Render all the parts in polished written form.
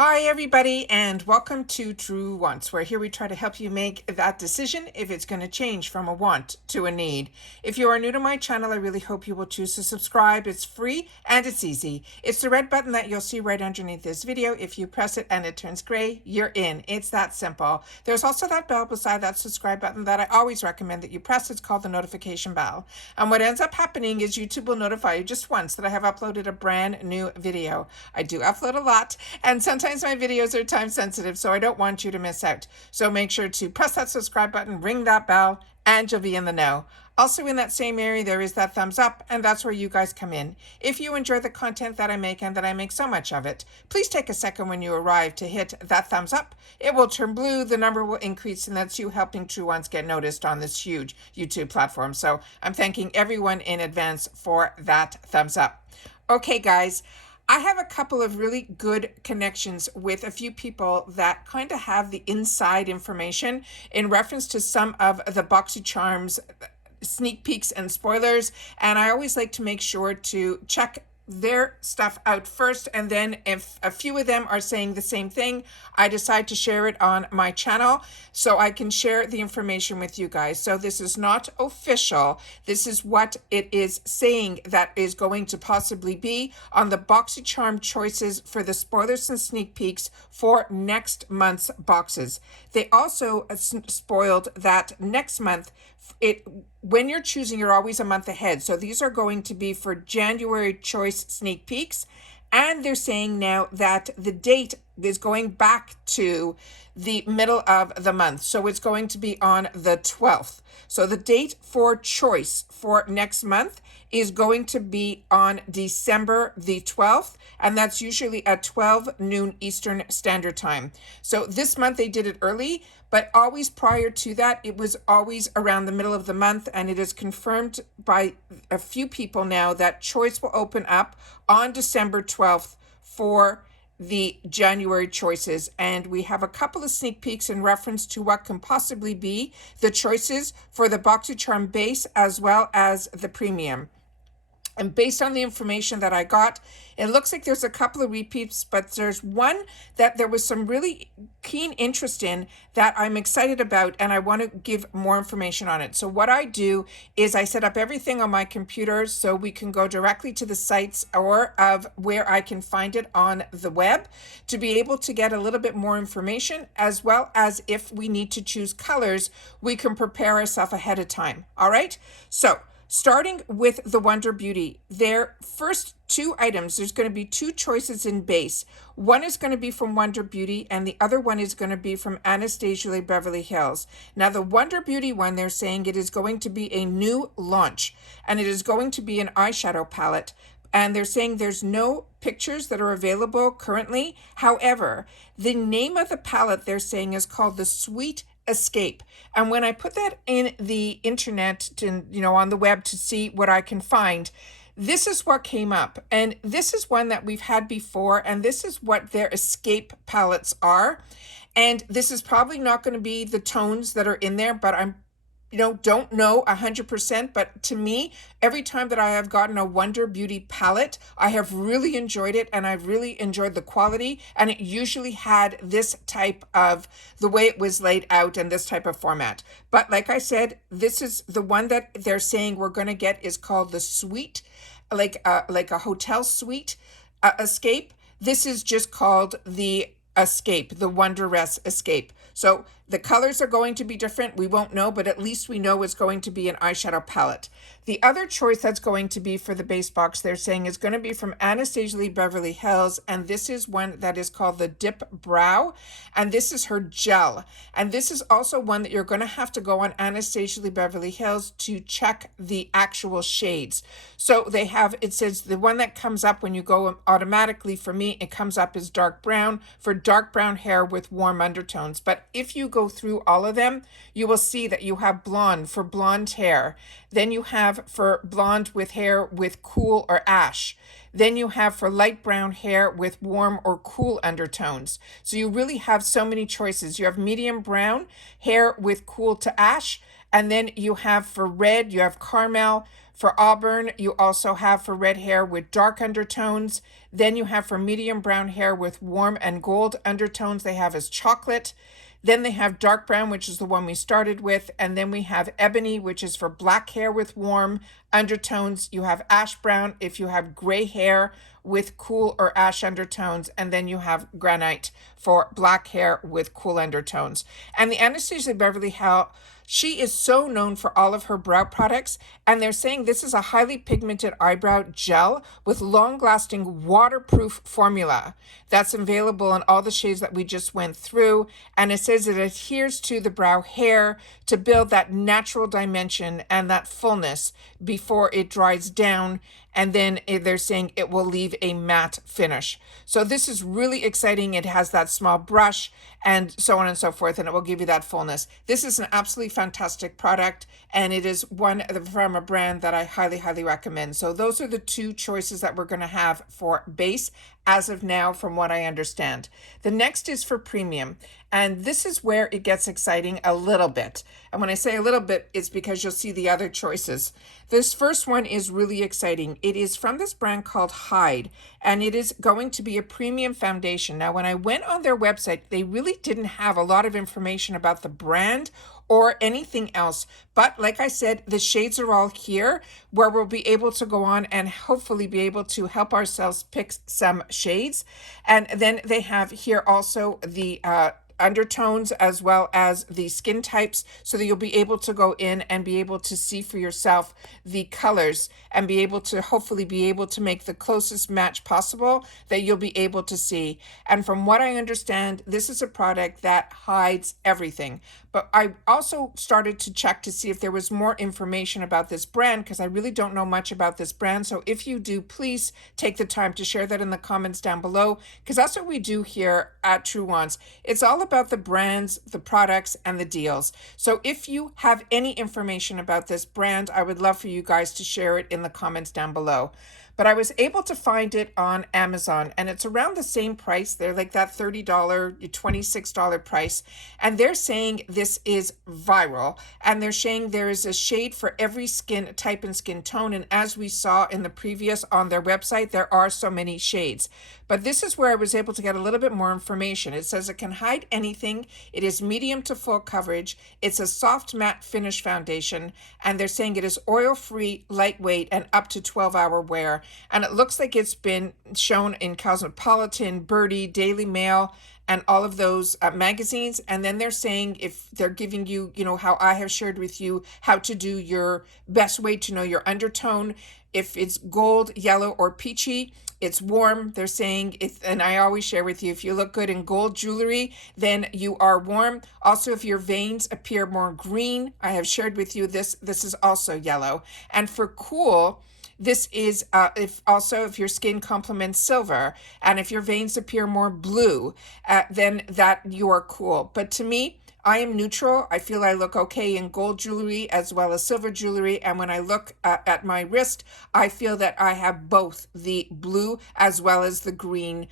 Hi everybody, and welcome to True Wants, where here we try to help you make that decision if it's going to change from a want to a need. If you are new to my channel, I really hope you will choose to subscribe. It's free and it's easy. It's the red button that you'll see right underneath this video. If you press it and it turns gray, you're in. It's that simple. There's also that bell beside that subscribe button that I always recommend that you press. It's called the notification bell. And what ends up happening is YouTube will notify you just once that I have uploaded a brand new video. I do upload a lot, and sometimes my videos are time sensitive, so I don't want you to miss out. So make sure to press that subscribe button, ring that bell, and you'll be in the know. Also in that same area, there is that thumbs up, and that's where you guys come in. If you enjoy the content that I make and that I make so much of it, please take a second when you arrive to hit that thumbs up. It will turn blue, the number will increase, and that's you helping True Ones get noticed on this huge YouTube platform. So I'm thanking everyone in advance for that thumbs up. Okay, guys. I have a couple of really good connections with a few people that kind of have the inside information in reference to some of the Boxycharm's sneak peeks and spoilers. And I always like to make sure to check their stuff out first, and then if a few of them are saying the same thing, I decide to share it on my channel so I can share the information with you guys. So this is not official. This is what it is saying that is going to possibly be on the Boxycharm choices for the spoilers and sneak peeks for next month's boxes. They also spoiled that next month, when you're choosing, you're always a month ahead. So these are going to be for January choice sneak peeks. And they're saying now that the date is going back to the middle of the month. So it's going to be on the 12th. So the date for choice for next month is going to be on December the 12th. And that's usually at 12 noon Eastern Standard Time. So this month they did it early, but always prior to that, it was always around the middle of the month. And it is confirmed by a few people now that choice will open up on December 12th for the January choices. And we have a couple of sneak peeks in reference to what can possibly be the choices for the Boxycharm base as well as the premium. And based on the information that I got, it looks like there's a couple of repeats, but there's one that there was some really keen interest in that I'm excited about, and I want to give more information on it. So what I do is I set up everything on my computer so we can go directly to the sites or of where I can find it on the web to be able to get a little bit more information, as well as if we need to choose colors, we can prepare ourselves ahead of time. All right. So starting with the Wonder Beauty, their first two items, there's going to be two choices in base. One is going to be from Wonder Beauty, and the other one is going to be from Anastasia Beverly Hills. Now, the Wonder Beauty one, they're saying it is going to be a new launch, and it is going to be an eyeshadow palette. And they're saying there's no pictures that are available currently. However, the name of the palette they're saying is called the Sweet Escape. And when I put that in the internet to, on the web to see what I can find, this is what came up. And this is one that we've had before, and this is what their escape palettes are. And this is probably not going to be the tones that are in there, but I'm don't know 100%, but to me, every time that I have gotten a Wonder Beauty palette, I have really enjoyed it, and I've really enjoyed the quality, and it usually had this type of, the way it was laid out and this type of format. But like I said, this is the one that they're saying we're going to get is called the Suite, like a hotel suite escape. This is just called the Escape, the Wondrous Escape. So the colors are going to be different. We won't know, but at least we know it's going to be an eyeshadow palette. The other choice that's going to be for the base box, they're saying is going to be from Anastasia Beverly Hills. And this is one that is called the Dip Brow. And this is her gel. And this is also one that you're going to have to go on Anastasia Beverly Hills to check the actual shades. So they have, it says the one that comes up when you go automatically, for me, it comes up as dark brown for dark brown hair with warm undertones. But if you go through all of them, you will see that you have blonde for blonde hair. Then you have for blonde with hair with cool or ash. Then you have for light brown hair with warm or cool undertones. So you really have so many choices. You have medium brown hair with cool to ash. And then you have for red, you have caramel. For auburn, you also have for red hair with dark undertones. Then you have for medium brown hair with warm and gold undertones, they have as chocolate. Then they have dark brown, which is the one we started with. And then we have ebony, which is for black hair with warm undertones. You have ash brown if you have gray hair with cool or ash undertones. And then you have granite for black hair with cool undertones. And the Anastasia Beverly Hillz, she is so known for all of her brow products, and they're saying this is a highly pigmented eyebrow gel with long-lasting waterproof formula that's available in all the shades that we just went through, and it says it adheres to the brow hair to build that natural dimension and that fullness before it dries down, and then they're saying it will leave a matte finish. So this is really exciting. It has that small brush and so on and so forth, and it will give you that fullness. This is an absolutely fantastic product, and it is one from a brand that I highly, highly recommend. So those are the two choices that we're going to have for base as of now, from what I understand. The next is for premium, and this is where it gets exciting a little bit. And when I say a little bit, it's because you'll see the other choices. This first one is really exciting. It is from this brand called Hyde, and it is going to be a premium foundation. Now, when I went on their website, they really didn't have a lot of information about the brand or anything else. But like I said, the shades are all here where we'll be able to go on and hopefully be able to help ourselves pick some shades. And then they have here also the undertones as well as the skin types, so that you'll be able to go in and be able to see for yourself the colors and be able to hopefully be able to make the closest match possible that you'll be able to see. And from what I understand, this is a product that hides everything. But I also started to check to see if there was more information about this brand, because I really don't know much about this brand. So if you do, please take the time to share that in the comments down below, because that's what we do here at True Wants. It's all about the brands, the products, and the deals. So if you have any information about this brand, I would love for you guys to share it in the comments down below. But I was able to find it on Amazon, and it's around the same price. They're like that $30, $26 price. And they're saying this is viral. And they're saying there is a shade for every skin type and skin tone. And as we saw in the previous on their website, there are so many shades. But this is where I was able to get a little bit more information. It says it can hide anything. It is medium to full coverage. It's a soft matte finish foundation. And they're saying it is oil-free, lightweight, and up to 12-hour wear. And it looks like it's been shown in Cosmopolitan, Birdie, Daily Mail, and all of those magazines. And then they're saying if they're giving you, how I have shared with you how to do your best way to know your undertone. If it's gold, yellow, or peachy, it's warm. They're saying, and I always share with you, if you look good in gold jewelry, then you are warm. Also, if your veins appear more green, I have shared with you this is also yellow. And for cool, this is if your skin complements silver, and if your veins appear more blue, then that you are cool. But to me, I am neutral. I feel I look okay in gold jewelry as well as silver jewelry. And when I look at my wrist, I feel that I have both the blue as well as the green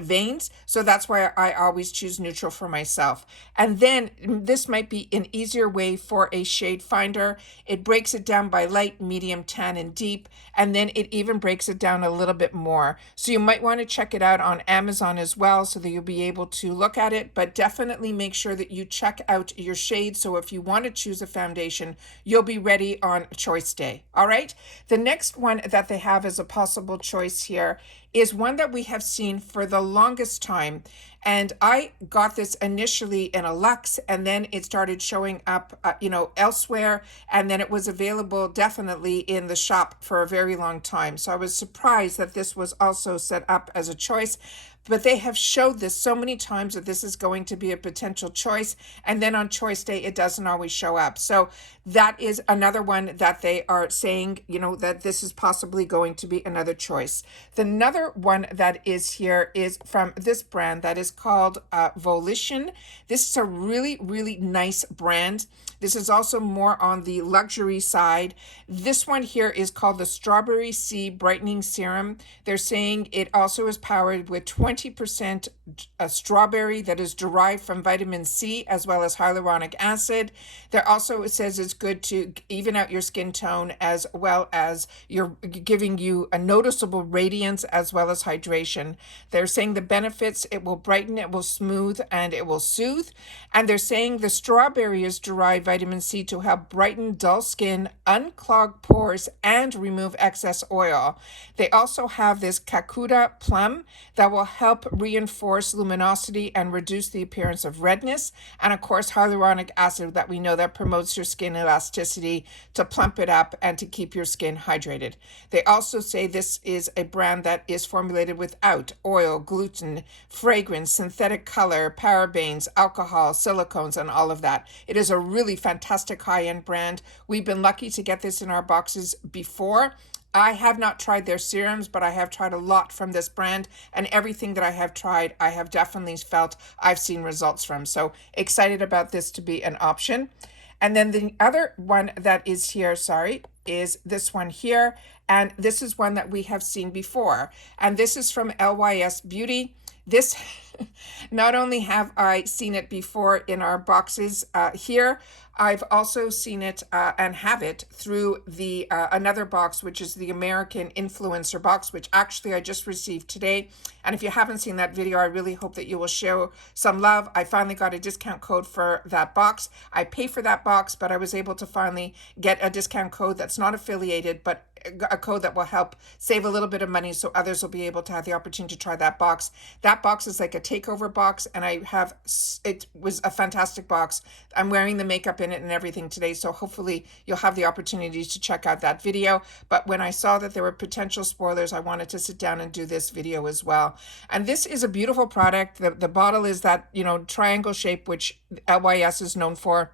veins. So that's why I always choose neutral for myself. And then this might be an easier way for a shade finder. It breaks it down by light, medium, tan, and deep. And then it even breaks it down a little bit more. So you might want to check it out on Amazon as well, so that you'll be able to look at it. But definitely make sure that you check out your shade. So if you want to choose a foundation, you'll be ready on choice day. All right. The next one that they have as a possible choice here is one that we have seen for the longest time. And I got this initially in a Luxe, and then it started showing up, elsewhere. And then it was available definitely in the shop for a very long time. So I was surprised that this was also set up as a choice. but they have showed this so many times that this is going to be a potential choice, and then on choice day it doesn't always show up. So that is another one that they are saying, you know, that this is possibly going to be another choice. The another one that is here is from this brand that is called Volition. This is a really, really nice brand. This is also more on the luxury side. This one here is called the Strawberry Sea Brightening Serum. They're saying it also is powered with 20% strawberry that is derived from vitamin C as well as hyaluronic acid. There also, it says it's good to even out your skin tone, as well as you're giving you a noticeable radiance as well as hydration. They're saying the benefits: it will brighten, it will smooth, and it will soothe. And they're saying the strawberry is derived vitamin C to help brighten dull skin, unclog pores, and remove excess oil. They also have this Kakuta plum that will help reinforce luminosity and reduce the appearance of redness. And of course, hyaluronic acid that we know that promotes your skin elasticity to plump it up and to keep your skin hydrated. They also say this is a brand that is formulated without oil, gluten, fragrance, synthetic color, parabens, alcohol, silicones, and all of that. It is a really fantastic high-end brand. We've been lucky to get this in our boxes before. I have not tried their serums, but I have tried a lot from this brand, and everything that I have tried, I have definitely felt I've seen results from. So excited about this to be an option. And then the other one that is here, is this one here. And this is one that we have seen before. And this is from LYS Beauty. This, not only have I seen it before in our boxes here, I've also seen it and have it through the another box, which is the American Influencer box, which actually I just received today. And if you haven't seen that video, I really hope that you will show some love. I finally got a discount code for that box. I pay for that box, but I was able to finally get a discount code that's not affiliated, but a code that will help save a little bit of money so others will be able to have the opportunity to try that box. That box is like a takeover box, and it was a fantastic box. I'm wearing the makeup in it and everything today, so hopefully you'll have the opportunity to check out that video. But when I saw that there were potential spoilers, I wanted to sit down and do this video as well. And this is a beautiful product. The bottle is that, you know, triangle shape, which LYS is known for.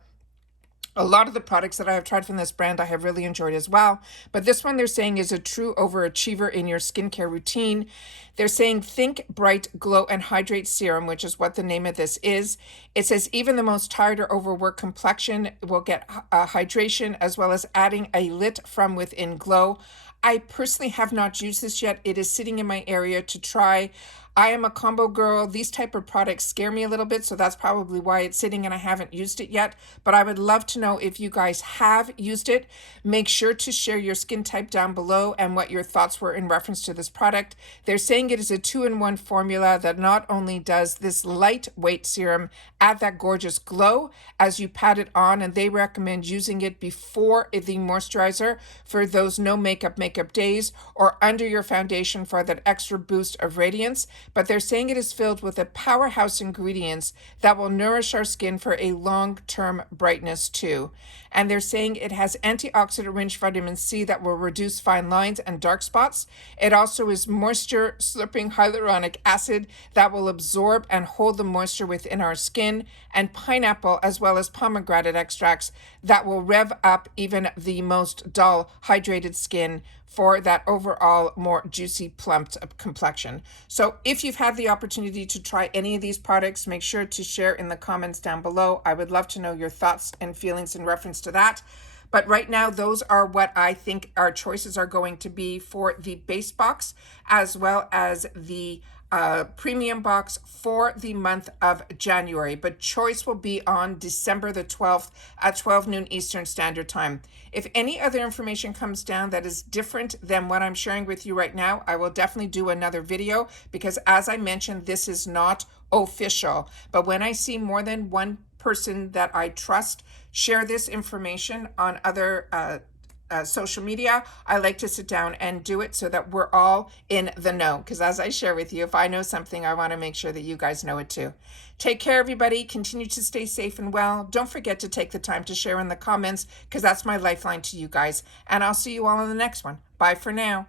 A lot of the products that I have tried from this brand I have really enjoyed as well. But this one they're saying is a true overachiever in your skincare routine. They're saying Think Bright Glow and Hydrate Serum, which is what the name of this is. It says even the most tired or overworked complexion will get hydration, as well as adding a lit from within glow. I personally have not used this yet. It is sitting in my area to try. I am a combo girl. These type of products scare me a little bit, so that's probably why it's sitting and I haven't used it yet. But I would love to know if you guys have used it. Make sure to share your skin type down below and what your thoughts were in reference to this product. They're saying it is a 2-in-1 formula that not only does this lightweight serum add that gorgeous glow as you pat it on, and they recommend using it before the moisturizer for those no makeup days, or under your foundation for that extra boost of radiance. But they're saying it is filled with a powerhouse ingredients that will nourish our skin for a long-term brightness too. And they're saying it has antioxidant-rich vitamin C that will reduce fine lines and dark spots. It also is moisture-slipping hyaluronic acid that will absorb and hold the moisture within our skin, and pineapple as well as pomegranate extracts that will rev up even the most dull, hydrated skin for that overall more juicy, plumped complexion. So if you've had the opportunity to try any of these products, make sure to share in the comments down below. I would love to know your thoughts and feelings in reference to that. But right now, those are what I think our choices are going to be for the base box, as well as the premium box for the month of January. But choice will be on December the 12th at 12 noon Eastern Standard Time. If any other information comes down that is different than what I'm sharing with you right now, I will definitely do another video, because as I mentioned, this is not official. But when I see more than one person that I trust share this information on other social media, I like to sit down and do it so that we're all in the know. Because as I share with you, if I know something, I want to make sure that you guys know it too. Take care, everybody. Continue to stay safe and well. Don't forget to take the time to share in the comments, because that's my lifeline to you guys. And I'll see you all in the next one. Bye for now.